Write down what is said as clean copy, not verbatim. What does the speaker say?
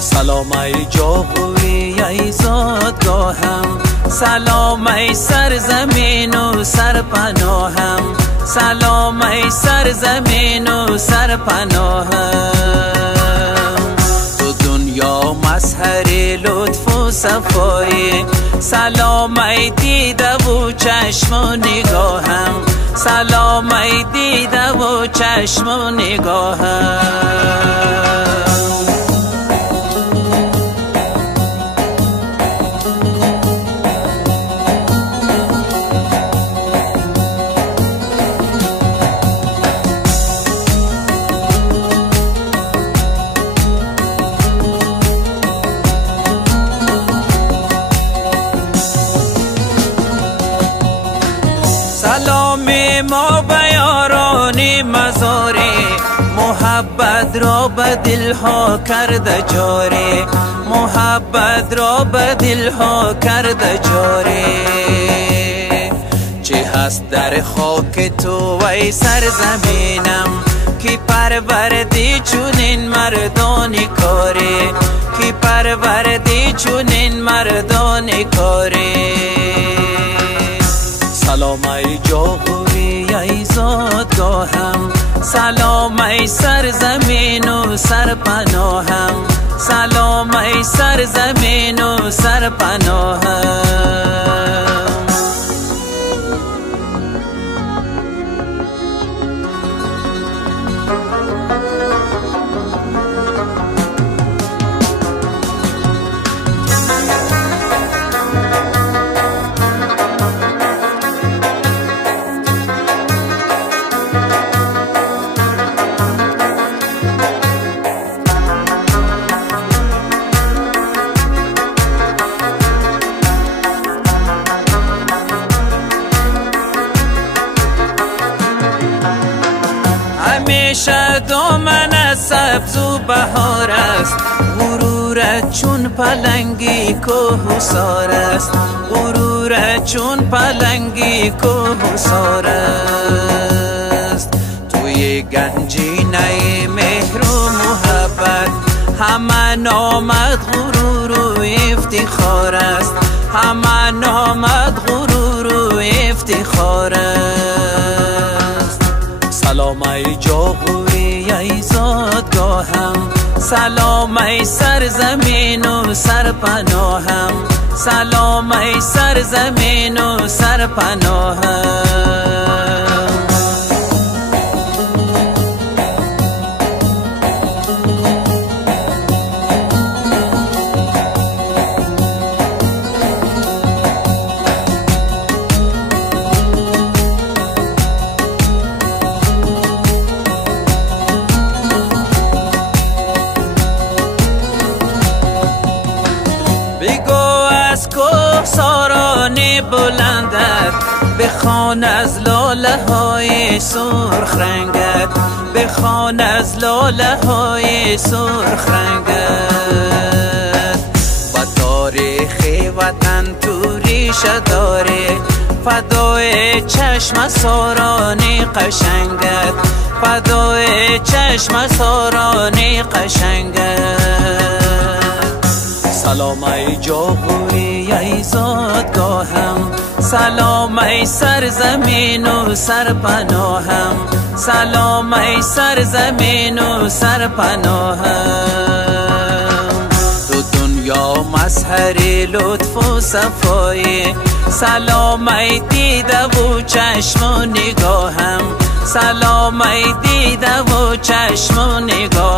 سلام ای جاهوی ای زادگاهم، سلام ای سرزمین و سرپناهم، سلام ای سرزمین و سرپناهم. تو دنیا مظهر لطف و صفایی، سلام ای دیده و چشم و نگاهم، سلام ای دیده و چشم و نگاهم. سلام ما به یاران مزاری، محبت را به دلها کرده جاری، محبت را به دلها کرده جاری. چه هست در خاک تو ای سرزمینم که پروردی چونین مردان کاری، که پروردی چونین مردان کاری. سلام ای جاهوی ای زادگاهم، سلام ای سرزمین و سرپناهم، سلام ای سرزمین و سرپناهم. همیشه دامن سبز و بهار است، غرورت چون پلنگی کوهسار است، غرورت چون پلنگی کوهسار است. توی گنجینه مهر و محبت همه نامد غرور و افتخار است، همه نامد غرور و افتخار است. سلام ای جاهوی ای زادگاهم، سلام ای سرزمین و سرپناهم، سلام ای سرزمین و سرپناهم. سارانی بلندت بخوان از لاله های سرخ رنگت، بخوان از لاله های سرخ رنگت. و تاریخ وطن تو ریشه داره، فدای چشم سارانی قشنگت، فدای چشم سارانی قشنگت. سلام ای جاهوی ای زادگاهم، سلام ای سرزمین و سرپناهم، سلام ای سرزمین و سرپناهم. تو دنیا مظهر لطف و صفایی، سلام ای دیده و چشم و نگاهم، سلام ای دیده و چشم و نگاه